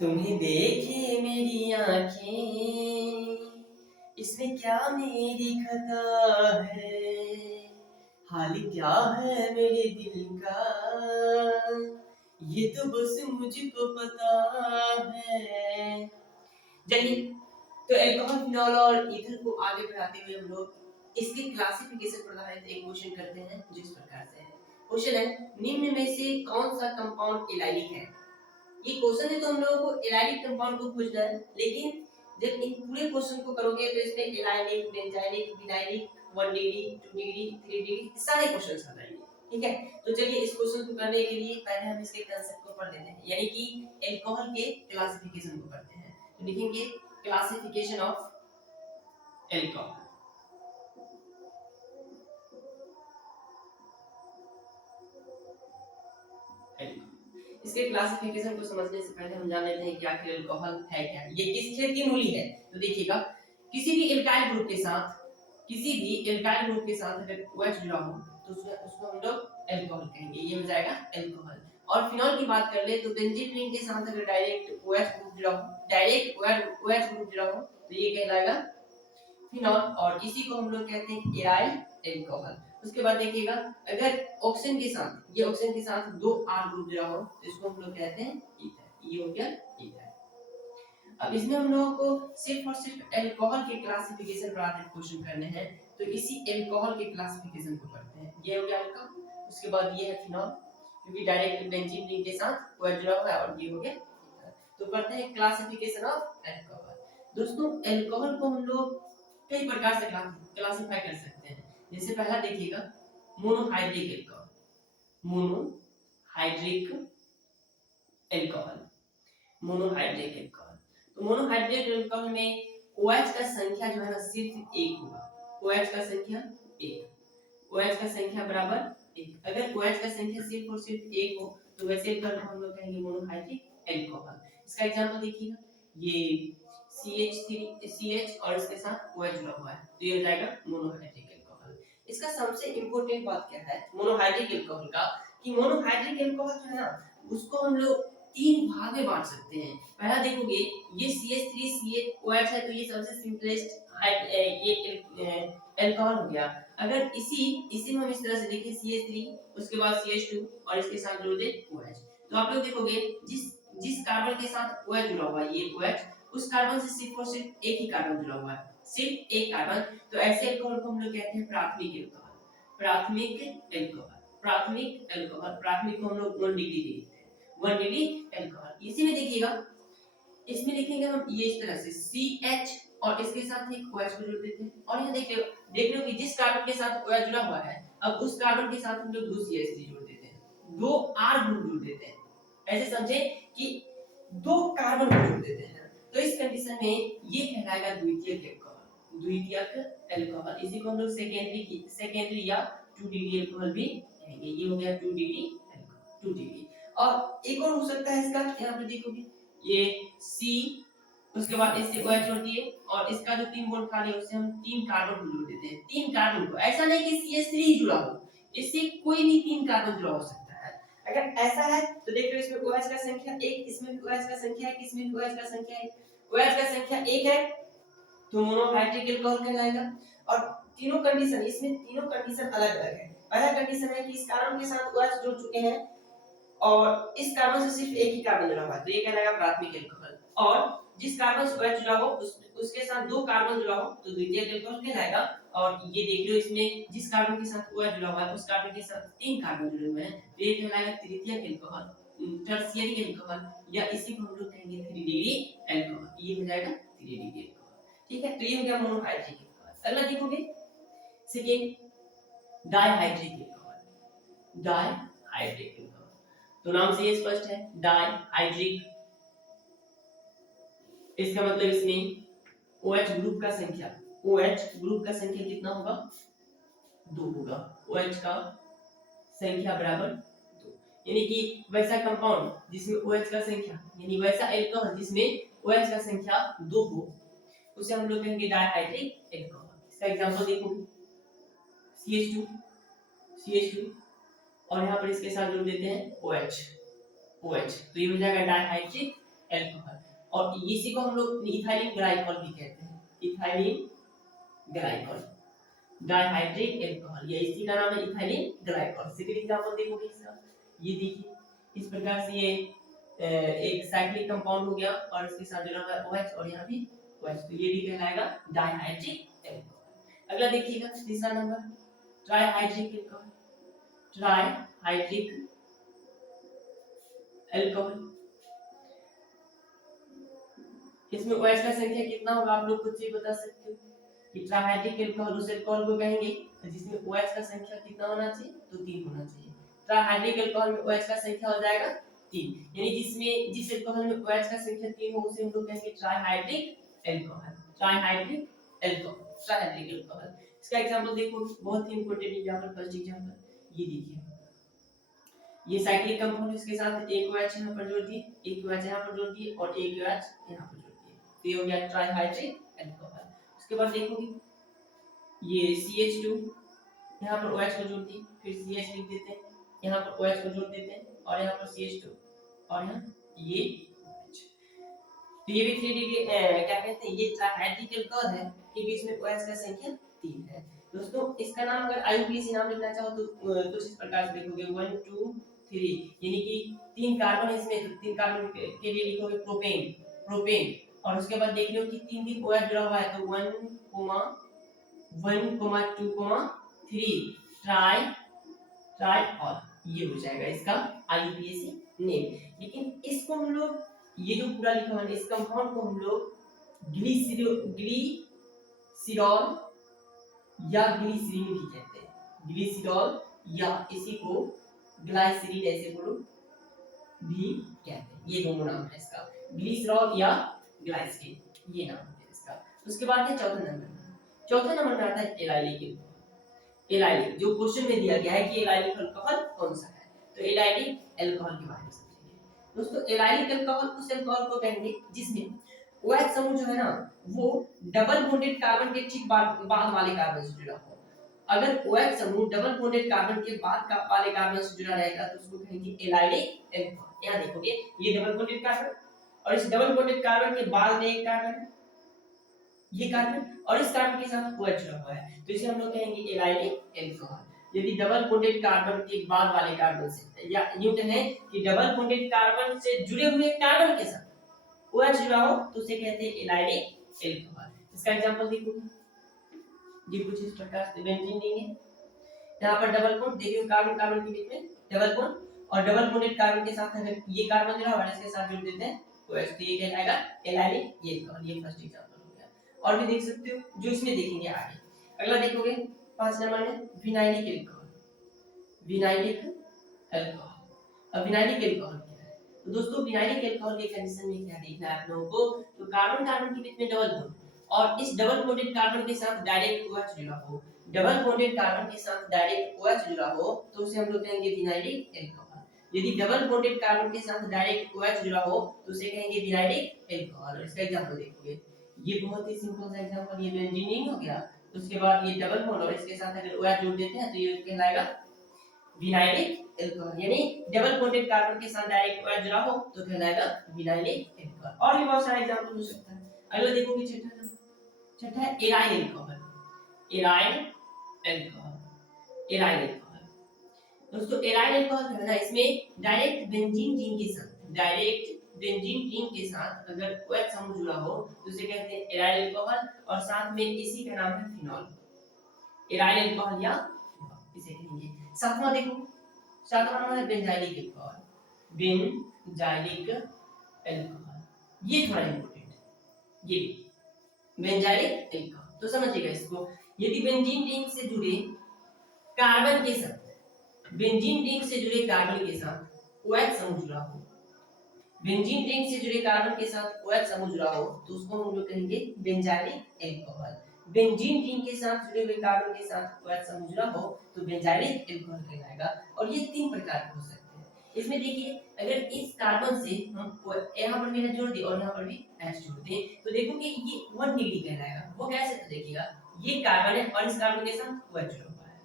तुम्हें देखे मेरी आँखें, इसमें क्या मेरी खता है, हाल क्या है मेरे दिल का, ये तो बस मुझको पता है। चलिए, तो अल्कोहल, फिनॉल और ईथर को आगे बढ़ाते हुए हम लोग इसके क्लासिफिकेशन पर आधारित एक क्वेश्चन करते हैं, जिस प्रकार से है। क्वेश्चन है, निम्न में से कौन सा कंपाउंड एलाइलिक है। ये क्वेश्चन है तो हम लोगों को एलाइलिक कंपाउंड को खोजना है, लेकिन जब इन पूरे क्वेश्चन को करोगे तो इसमें allylic, benzylic, vinylic, 1 degree, 2 degree, 3 degree सारे क्वेश्चंस आ जाएंगे। ठीक है, तो चलिए इस क्वेश्चन को करने के लिए पहले हम इसके कांसेप्ट को पढ़ लेते हैं, यानी कि अल्कोहल के क्लासिफिकेशन को पढ़ते हैं। तो लिखेंगे क्लासिफिकेशन ऑफ अल्कोहल। इसके क्लासिफिकेशन को समझने से पहले हम जान लेते हैं कि आखिर अल्कोहल है क्या, ये किसके तीन मूली है। तो देखिएगा, किसी भी एल्काइल ग्रुप के साथ, किसी भी एल्काइल ग्रुप के साथ अगर OH जुड़ा हो तो उसको हम लोग अल्कोहल कहेंगे, ये हो जाएगा अल्कोहल। और फिनॉल की बात कर ले तो बेंजीन रिंग के साथ अगर डायरेक्ट OH ग्रुप जुड़ा हो, डायरेक्ट OH ग्रुप जुड़ा हो तो ये कहलाएगा फिनॉल, और इसी को हम लोग कहते हैं एराइल अल्कोहल। उसके बाद देखिएगा, अगर ऑक्सीजन के साथ, ये ऑक्सीजन के साथ दो R ग्रुप जुड़ा हो तो इसको हम लोग कहते हैं ईथर, ये हो गया ईथर। अब इसमें हम लोगों को सिर्फ और सिर्फ अल्कोहल के क्लासिफिकेशन पर आधारित क्वेश्चन करने हैं, तो इसी अल्कोहल के क्लासिफिकेशन को पढ़ते हैं। ये हो गया अल्कोहल, उसके बाद ये है फिनॉल, क्योंकि डायरेक्ट बेंजीन रिंग के साथ OH जुड़ा हुआ है, और ये हो गया ईथर। तो पढ़ते हैं क्लासिफिकेशन ऑफ अल्कोहल। दोस्तों, अल्कोहल को हम लोग कई प्रकार से क्लासिफाई कर सकते हैं। जैसे पहला देखिएगा, monohydric alcohol, monohydric alcohol, monohydric alcohol. तो मोनोहाइड्रिक अल्कोहल में OH का संख्या जो है ना सिर्फ एक होगा, OH का संख्या एक, OH का संख्या बराबर एक। अगर OH का संख्या सिर्फ और सिर्फ एक हो तो वैसे अल्कोहल को हम लोग कहेंगे मोनोहाइड्रिक अल्कोहल। इसका एग्जांपल देखिएगा, ये CH और इसके साथ OH जुड़ा हुआ है तो ये हो जाएगा मोनोहाइड्रिक अल्कोहल। इसका सबसे इंपॉर्टेंट बात क्या है मोनोहाइड्रिक अल्कोहल का, कि मोनोहाइड्रिक अल्कोहल जो है ना उसको हम लोग तीन भाग में बांट सकते हैं। पहला देखोगे, ये CH3COH है तो ये सबसे सिंपलेस्ट ये अल्कोहल हो गया। अगर इसी में हम इस तरह से देखें, CH3 उसके बाद CH2 और इसके साथ जोड़ दे OH, तो आप लोग देखोगे जिस जिस कार्बन के साथ OH जुड़ा हुआ है, ये OH, उस कार्बन से सिर्फ और सिर्फ एक ही कार्बन जुड़ा हुआ है, सिर्फ एक कार्बन, तो ऐसे अल्कोहल को हम लोग कहते हैं प्राथमिक अल्कोहल। प्राथमिक अल्कोहल, प्राथमिक अल्कोहल, प्राथमिक को हम लोग 1 डिग्री देते हैं, 1 डिग्री अल्कोहल। इसी में देखिएगा, इसमें लिखेंगे हम ये इस तरह से CH और इसके साथ एक OH को जोड़ देते हैं, और यहाँ देख लो कि जिस कार्बन के साथ OH जुड़ा हुआ है, अब उस कार्बन के साथ हम लोग 2 CH3 जोड़ देते हैं, 2 R ग्रुप जोड़ देते हैं। ऐसे समझे कि 2 कार्बन को जोड़ देते हैं, तो इस कंडीशन में ये कहलाएगा द्वितीयक अल्कोहल, द्वितीयक अल्कोहल। इसी को हम लोग सेकेंडरी या 2 डिग्री अल्कोहल भी कहेंगे। ये हो गया 2 डिग्री अल्कोहल, 2 डिग्री। और एक और हो सकता है इसका, यहाँ पे देखोगे ये C, उसके बाद इससे OH जोड़ दिए, और इसका जो 3 बॉन्ड खाली है उससे हम 3 कार्बन को जोड़ देते हैं, 3 कार्बन को। ऐसा नहीं कि CH3 जुड़ा हो, इससे कोई भी 3 कार्बन जुड़ा हो सकता है। अगर ऐसा है तो देख लो, इसमें OH का संख्या 1, इसमें भी OH का संख्या 1, इसमें भी OH का संख्या 1, OH का संख्या 1 है तो मोनोहाइड्रिक अल्कोहल कहलाएगा। और तीनों कंडीशन, इसमें तीनों कंडीशन अलग-अलग है। पहला कंडीशन है कि इस कार्बन के साथ OH जुड़ चुके हैं और इस कार्बन से सिर्फ एक ही कार्बन जुड़ा हुआ है तो ये कहलाएगा प्राथमिक अल्कोहल, और जिस कार्बन से OH जुड़ा हो उसके साथ 2 कार्बन जुड़ा हो तो द्वितीयक अल्कोहल कहलाएगा। और ये देख लो, इसमें जिस कार्बन के साथ OH जुड़ा हुआ है उस कार्बन के साथ 3 कार्बन जुड़े हुए हैं तो ये कहलाएगा तृतीयक अल्कोहल, टर्शियरी अल्कोहल, या इसी को हम लोग कहेंगे 3 डिग्री अल्कोहल, ये हो जाएगा 3 डिग्री अल्कोहल। ठीक है, तो ये हो गया मोनोहाइड्रिक अल्कोहल। अगला देखोगे, second dihydric alcohol, dihydric alcohol, तो नाम से ये स्पष्ट है डाइहाइड्रिक, इसका मतलब इसमें OH ग्रुप का संख्या, OH ग्रुप का संख्या कितना होगा 2 होगा, OH का संख्या बराबर 2, यानी कि वैसा कंपाउंड जिसमें OH का संख्या, यानी वैसा अल्कोहल जिसमें OH का संख्या 2 हो उसे हम लोग कहेंगे डाइहाइड्रिक अल्कोहल। इसका एग्जांपल देखो, CH2 और यहाँ पर इसके साथ जोड़ देते हैं OH, तो ये हो जाएगा डाइहाइड्रिक अल्कोहल। और इसी को हम लोग इथाइलिन ग्लाइकॉल भी कहते हैं, इथाइलिन ग्लाइकॉल, डाइहाइड्रिक अल्कोहल, ये इसी का नाम है इथाइलिन ग्लाइकॉल। सेकंड एग्जांपल देखोगे इसका, ये देखिए इस प्रकार से ये एक साइक्लिक कंपाउंड हो गया और इसके साथ जुड़ा हुआ है OH और यहाँ भी OH, तो ये भी कहलाएगा डाइहाइड्रिक अल्कोहल। अगला देखिएगा तीसरा number trihydric alcohol, trihydric alcohol. इसमें OH का संख्या कितना होगा आप लोग खुद से बता सकते हो कि ट्राइहाइड्रिक अल्कोहल उस अल्कोहल को कहेंगे जिसमें OH का संख्या कितना होना चाहिए, तो 3 होना चाहिए। ट्राइहाइड्रिक अल्कोहल में OH का संख्या हो जाएगा 3, यानी जिस अल्कोहल में OH का संख्या 3 हो उसे हम लोग कहेंगे trihydric alcohol, trihydric alcohol, trihydric alcohol. इसका एग्जांपल देखो, बहुत ही इंपॉर्टेंट एग्जांपल, फर्स्ट एग्जांपल ये देखिए, ये साइक्लिक कंपाउंड है, इसके साथ एक OH यहां पर जोड़ दिए, एक OH यहां पर जोड़ दिए और एक OH यहां पर जोड़ दिए, तो ये हो गया ट्राइहाइड्रिक अल्कोहल। उसके बाद देखोगे ये CH2 यहां पर OH को जोड़ दिए, फिर CH लिख देते हैं, यहां पर OH को जोड़ देते हैं और यहां पर CH2 और यहां ये OH, तो ये भी 3 डिग्री क्या कहते हैं, ये ट्राइहाइड्रिक अल्कोहल है क्योंकि इसमें OH का संख्या 3 है। दोस्तों इसका नाम अगर IUPAC नाम लिखना चाहो तो कुछ इस प्रकार से लिखोगे 1 2 3, यानी कि 3 कार्बन है इसमें, तो 3 कार्बन के लिए लिखोगे प्रोपेन, प्रोपेन, और उसके बाद देख लो कि 3 OH जुड़ा हुआ है तो 1 1 2 3 ट्राई ट्राइऑल, ये हो जाएगा इसका IUPAC नेम। लेकिन इसको हम लोग, ये जो पूरा लिखा हुआ है इस कंपाउंड को हम लोग ग्लिसरॉल या ग्लिसरीन भी कहते हैं, ग्लिसरॉल या इसी को ग्लाइसरीन ऐसे बोलो भी कहते हैं, ये दोनों नाम है इसका, ग्लिसरॉल या ग्लाइसरीन, ये नाम है इसका। उसके बाद है चौथा नंबर में आता है एलाइलिक अल्कोहल। एलाइलिक जो क्वेश्चन में दिया गया है कि एलाइलिक अल्कोहल कौन सा है, तो एलाइलिक अल्कोहल के बारे में समझेंगे। दोस्तों एलाइलिक अल्कोहल उस अल्कोहल को कहेंगे जिसमें OH समूह जो है ना वो डबल बॉन्डेड कार्बन के ठीक बाद वाले कार्बन से जुड़ा हो। अगर OH समूह डबल बॉन्डेड कार्बन के बाद वाले कार्बन से जुड़ा रहेगा तो उसको कहेंगे एलाइलिक अल्कोहल। यहां देखोगे ये डबल बॉन्डेड कार्बन और इस डबल बॉन्डेड कार्बन के बाद में एक कार्बन, ये कार्बन और इस कार्बन के साथ OH जुड़ा हुआ है, तो इसे हम लोग कहेंगे एलाइलिक अल्कोहल। यदि डबल बॉन्डेड कार्बन के बाद वाले कार्बन से, या यूं कहें कि डबल बॉन्डेड कार्बन से जुड़े हुए कार्बन के साथ OH जुड़ा हो तो उसे कहते हैं एलाइलिक अल्कोहल। इसका एग्जांपल देखो, ये कुछ इस प्रकार से बेंजीन लेंगे, यहां पर डबल बॉन्ड देखिए, कार्बन कार्बन के बीच में डबल बॉन्ड और डबल बॉन्डेड कार्बन के साथ अगर ये कार्बन जुड़ा हुआ है इसके साथ जोड़ देते हैं OH, तो ये कहलाएगा एलाइलिक अल्कोहल। ये फर्स्ट एग्जांपल हो गया, और भी देख सकते हो जो इसमें देखेंगे आगे। अगला देखोगे 5 नंबर में विनाइलिक अल्कोहल, विनाइलिक अल्कोहल। अब विनाइलिक अल्कोहल क्या है, तो दोस्तों विनाइलिक अल्कोहल के कंडीशन में क्या देखना है आप लोगों को, तो कार्बन कार्बन के बीच में डबल बॉन्ड और इस डबल बॉन्डेड कार्बन के साथ डायरेक्ट OH जुड़ा हो, डबल बॉन्डेड कार्बन के साथ डायरेक्ट OH जुड़ा हो तो उसे हम लोग कहेंगे विनाइलिक अल्कोहल। यदि डबल बॉन्डेड कार्बन के साथ डायरेक्ट OH जुड़ा हो तो उसे कहेंगे विनाइलिक अल्कोहल। इसका एग्जांपल देखोगे, ये बहुत ही सिंपल सा एग्जांपल, ये बेंजीन हो गया, उसके बाद ये डबल बॉन्ड और इसके साथ अगर OH जोड़ देते हैं तो ये कहलाएगा विनाइलिक अल्कोहल, यानी डबल बॉन्डेड कार्बन के साथ डायरेक्ट OH जुड़ा हो तो कहलाएगा विनाइलिक अल्कोहल। और भी बहुत सारे एग्जांपल हो सकता है। अगला देखोगे छठा है aryl alcohol, aryl alcohol, aryl alcohol. दोस्तों एराइल अल्कोहल है ना, इसमें डायरेक्ट बेंजीन रिंग के साथ, डायरेक्ट बेंजीन रिंग के साथ अगर OH समूह जुड़ा हो तो उसे कहते हैं एराइल अल्कोहल, और साथ में इसी का नाम है फिनॉल, एराइल अल्कोहल या इसे कहेंगे। सातवां देखो, सातवां नंबर है बेंजाइलिक अल्कोहल, बेंजाइलिक अल्कोहल, ये थोड़ा इंपॉर्टेंट है, ये बेंजाइलिक अल्कोहल तो समझिएगा इसको। यदि बेंजीन रिंग से जुड़े कार्बन के साथ, बेंजीन रिंग से जुड़े कार्बन के साथ OH समूह जुड़ा हो, बेंजीन रिंग से जुड़े कार्बन के साथ OH समूह जुड़ा हो तो उसको हम लोग कहेंगे बेंजाइलिक अल्कोहल। बेंजीन रिंग के साथ जुड़े हुए कार्बन के साथ OH समूह जुड़ा हो तो बेंजाइलिक अल्कोहल कहलाएगा। और ये 3 प्रकार के हो सकते हैं। इसमें देखिए अगर इस कार्बन से हम यहाँ पर भी जोड़ दें और यहाँ पर भी H जोड़ दें तो देखोगे ये 1 डिग्री कहलाएगा। वो कैसे, तो देखिएगा ये कार्बन है और इस कार्बन के साथ OH जुड़ा हुआ है,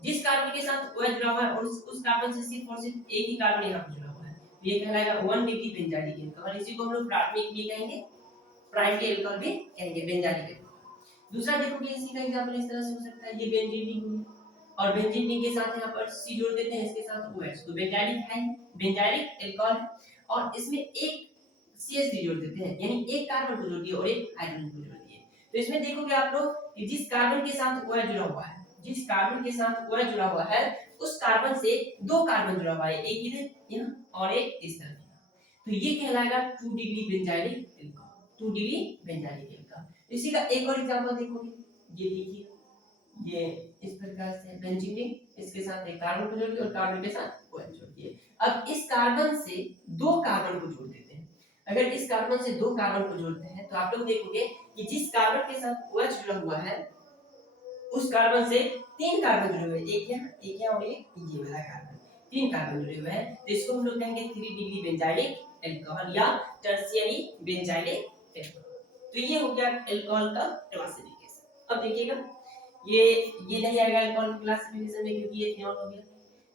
जिस कार्बन के साथ OH जुड़ा हुआ है और उस कार्बन से सिर्फ और सिर्फ एक ही कार्बन यहाँ पर जुड़ा हुआ है, तो ये कहलाएगा 1 डिग्री बेंजाइलिक एल्कोहल। इसी को हम लोग प्राथमिक भी कहेंगे, प्राइमरी एल्कोहल भी कहेंगे, बेंजाइलिक एल्कोहल। दूसरा देखोगे इसी का एग्जांपल इस तरह से हो सकता है, ये बेंजीन रिंग हुई और बेंजीन रिंग के साथ यहाँ पर सी जोड़ देते हैं, इसके साथ OH, तो बेंजाइलिक है, बेंजाइलिक एल्कोहल है। और इसमें एक CH3 जोड़ देते हैं, यानी एक कार्बन को जोड़ दिया और एक हाइड्रोजन को जोड़ दिया। तो इसमें देखोगे आप लोग कि जिस कार्बन के साथ OH जुड़ा हुआ है, जिस कार्बन के साथ OH जुड़ा हुआ है, उस कार्बन से दो कार्बन जुड़ा हुआ है, एक इधर यहाँ और एक इस तरफ। तो ये कहलाएगा 2 degree benzylic alcohol, 2 degree benzylic alcohol. इसी का एक और एग्जांपल देखोगे, ये देखिए, ये इस प्रकार से बेंजीन रिंग, इसके साथ एक कार्बन को जोड़ दिया और कार्बन के साथ OH जोड़ दिए। अब इस कार्बन से दो कार्बन को जोड़ देते हैं। अगर इस कार्बन से दो कार्बन को जोड़ते हैं तो आप लोग देखोगे कि जिस कार्बन के साथ OH जुड़ा हुआ है, उस कार्बन से तीन कार्बन जुड़े हुए हैं, एक यहाँ और एक ये वाला कार्बन, तीन कार्बन जुड़े हुए हैं। तो इसको हम लोग कहेंगे 3 डिग्री बेंजाइलिक एल्कोहल या टर्शियरी बेंजाइलिक एल्कोहल। तो ये हो गया एल्कोहल का क्लासिफिकेशन। अब देखिएगा ये नहीं आएगा एल्कोहल की क्लासिफिकेशन में, क्योंकि ये फिनॉल हो गया।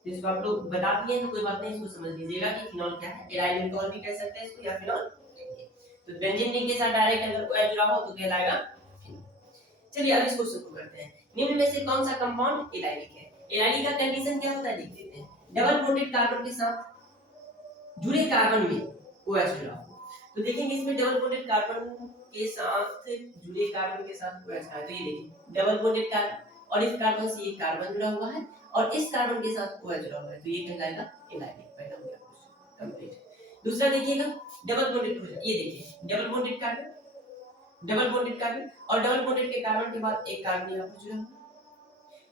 तो इसको आप लोग बता दिए तो कोई बात नहीं, इसको समझ लीजिएगा कि फिनॉल क्या है। एराइल एल्कोहल भी कह सकते हैं इसको या फिनॉल कहेंगे। तो बेंजीन रिंग के साथ डायरेक्ट अगर OH जुड़ा हो तो कहलाएगा फिनॉल। चलिए अब इसको शुरू करते हैं। निम्न में से कौन सा कंपाउंड एराइलिक है? एराइलिक का कंडीशन क्या होता है देख लेते हैं। डबल बॉन्डेड कार्बन के साथ जुड़े कार्बन में OH जुड़ा हो। तो देखेंगे इसमें डबल बॉन्डेड कार्बन के साथ जुड़े कार्बन के साथ OH है। तो ये देखिए डबल बॉन्डेड कार्बन और इस कार्बन से एक कार्बन जुड़ा हुआ है और इस कार्बन के साथ OH जुड़ा हुआ है, तो ये कहलाएगा एराइलिक। पहला हो गया क्वेश्चन कंप्लीट। दूसरा देखिएगा डबल बॉन्डेड, ये देखिए double bonded carbon, double bonded carbon और डबल बॉन्डेड के कार्बन के बाद एक कार्बन यहाँ पर जुड़ा हुआ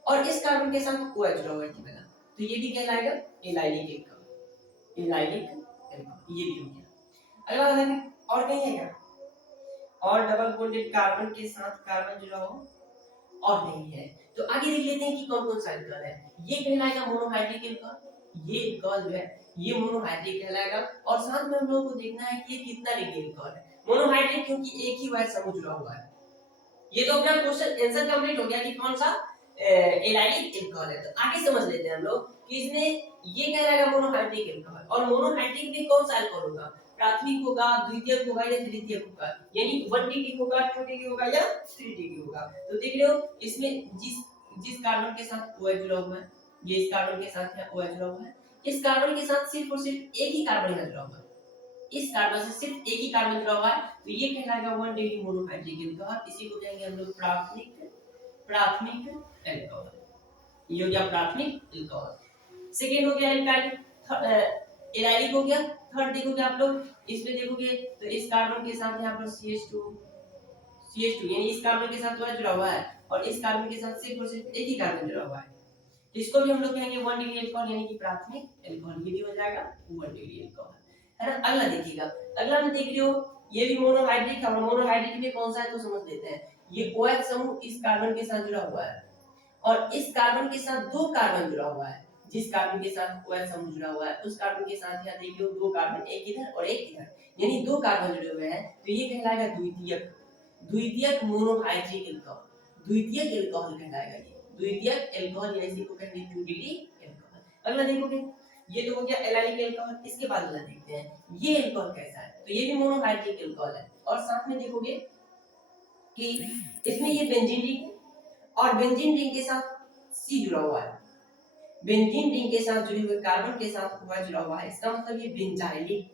और इस कार्बन के साथ OH जुड़ा हुआ है, ठीक है, तो ये भी कहलाएगा एराइलिक एल्कोहल, एराइलिक एल्कोहल, ये भी हो गया। अगला वाला है और कहीं है क्या? और डबल बॉन्डेड कार्बन के साथ कार्बन जुड़ा हो और नहीं है, तो आगे देख लेते हैं कि कौन कौन सा एल्कोहल है। ये कहलाएगा मोनोहाइड्रिक एल्कोहल, ये एल्कोहल जो है ये मोनोहाइड्रिक कहलाएगा। और साथ में हम लोगों को देखना है कि ये कितना डिग्री एल्कोहल है। मोनोहाइड्रिक क्योंकि एक ही OH समूह जुड़ा हुआ है। ये तो अपना क्वेश्चन आंसर कंप्लीट हो गया कि कौन सा एराइलिक एल्कोहल है। तो आगे समझ लेते हैं हम लोग कि इसमें ये कहलाएगा मोनोहाइड्रिक एल्कोहल। और मोनोहाइड्रिक में कौन सा एल्कोहल होगा? प्राथमिक होगा, द्वितीयक होगा या तृतीयक होगा, यानी 1 डिग्री होगा, 2 डिग्री होगा या 3 डिग्री होगा। तो देख रहे हो इसमें जिस कार्बन के साथ OH जुड़ा हुआ है, ये इस कार्बन के साथ है OH जुड़ा हुआ है, इस कार्बन के साथ सिर्फ और सिर्फ एक ही कार्बन यहाँ जुड़ा हुआ है, इस कार्बन से सिर्फ एक ही कार्बन जुड़ा हुआ है, तो ये कहलाएगा 1 डिग्री मोनोहाइड्रिक एल्कोहल। इसी को कहेंगे हम लोग प्राथमिक एल्कोहल। ये हो गया प्राथमिक एल्कोहल। सेकंड हो गया एल्काइल, एराइलिक हो गया। थर्ड देखोगे आप लोग इसमें देखोगे तो इस कार्बन के साथ यहाँ पर CH2 यानी इस कार्बन के साथ OH जुड़ा हुआ है और इस कार्बन के साथ सिर्फ और सिर्फ एक ही कार्बन जुड़ा हुआ है, इसको भी हम लोग कहेंगे 1 डिग्री एल्कोहल यानी कि प्राथमिक एल्कोहल। ये भी हो जाएगा 1 डिग्री एल्कोहल, है ना। अगला देखिएगा, अगला में देख रहे हो ये भी मोनोहाइड्रिक है और मोनोहाइड्रिक में कौन सा है तो समझ लेते हैं। ये OH समूह इस कार्बन के साथ जुड़ा हुआ है और इस कार्बन के साथ दो कार्बन जुड़ा हुआ है, जिस कार्बन के साथ OH समूह जुड़ा हुआ है उस कार्बन के साथ यहाँ देखिए दो कार्बन, एक इधर और एक इधर, यानी दो कार्बन जुड़े हुए हैं, तो ये कहलाएगा द्वितीयक मोनोहाइड्रिक एल्कोहल, द्वितीयक एल्कोहल कहलाएगा ये, द्वितीयक एल्कोहल यानी इसी को कहेंगे 2 डिग्री एल्कोहल। अगला देखोगे ये तो हो गया एराइलिक एल्कोहल। इसके बाद वाला देखते हैं ये एल्कोहल कैसा है। तो ये भी मोनोहाइड्रिक एल्कोहल है और साथ में देखोगे कि इसमें ये बेंजीन रिंग और बेंजीन रिंग के साथ C जुड़ा हुआ है, बेंजीन रिंग के साथ जुड़े हुए कार्बन के साथ OH जुड़ा हुआ है, इसका मतलब ये बेंजाइलिक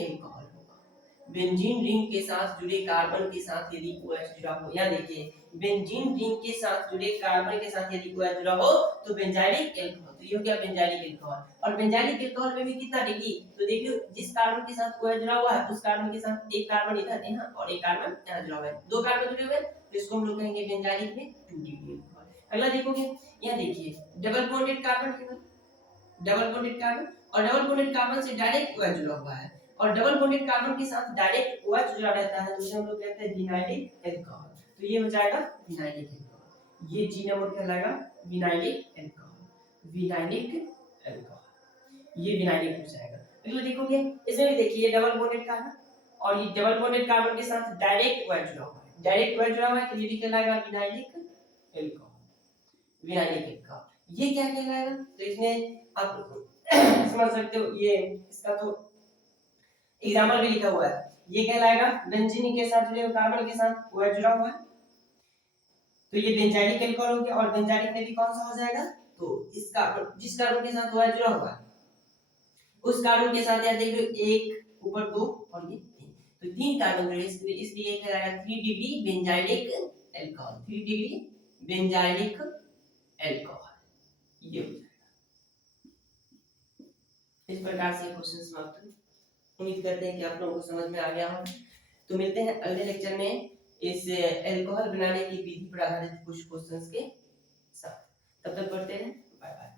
एल्कोहल होगा। बेंजीन रिंग के साथ जुड़े कार्बन के साथ यदि OH जुड़ा हो, या देखिए बेंजीन रिंग के साथ जुड़े कार्बन के साथ यदि OH जुड़ा हो तो बेंजाइलिक एल्कोहल, तो ये हो गया बेंजाइलिक एल्कोहल। और बेंजाइलिक एल्कोहल में भी कितना डिग्री, तो देखिए जिस कार्बन के साथ OH जुड़ा हुआ है उस कार्बन के साथ एक कार्बन इधर यहाँ और एक कार्बन यहाँ जुड़ा हुआ है, दो कार्बन जुड़े हुए हैं, तो इसको हम लोग कहेंगे बेंजाइलिक में 2 डिग्री एल्कोहल। अगला देखोगे यहाँ देखिए double bonded carbon, double bonded carbon और डबल बॉन्डेड कार्बन से डायरेक्ट OH जुड़ा हुआ है और डबल बॉन्डेड कार्बन के साथ डायरेक्ट OH जुड़ा रहता है, तो उसे हम लोग कहते हैं विनाइलिक एल्कोहल। तो ये हो जाएगा विनाइलिक एल्कोहल, ये जी नंबर कहलाएगा विनाइलिक एल्कोहल, विनाइलिक एल्कोहल, ये विनाइलिक हो जाएगा। अगला देखोगे इसमें भी देखिए डबल बॉन्डेड कार्बन और ये डबल बॉन्डेड कार्बन के साथ डायरेक्ट OH जुड़ा हुआ है, डायरेक्ट OH जुड़ा हुआ है, तो ये भी कहलाएगा विनाइलिक एल्कोहल, विनाइलिक एल्कोहल। ये क्या कहलाएगा? तो इसमें आप समझ सकते हो, ये इसका तो एग्जाम्पल भी लिखा हुआ है। ये कहलाएगा बेंजीन के साथ जुड़े कार्बन के साथ OH जुड़ा हुआ है, तो ये बेंजाइलिक एल्कोहल हो गया। और बेंजाइलिक में भी कौन सा हो जाएगा? तो इस कार्बन, जिस कार्बन के साथ OH जुड़ा हुआ है उस कार्बन के साथ यार देख लो, एक ऊपर दो और ये तीन, तो तीन कार्बन जुड़े, इसलिए ये कहलाएगा 3 degree benzylic alcohol. 3 degree benzylic alcohol ये हो जाएगा। इस प्रकार से क्वेश्चन समाप्त हुए। उम्मीद करते हैं कि आप लोगों को समझ में आ गया होगा। तो मिलते हैं अगले लेक्चर में इस अल्कोहल बनाने की विधि पर आधारित कुछ क्वेश्चंस के साथ। तब तक पढ़ते रहें। Bye bye.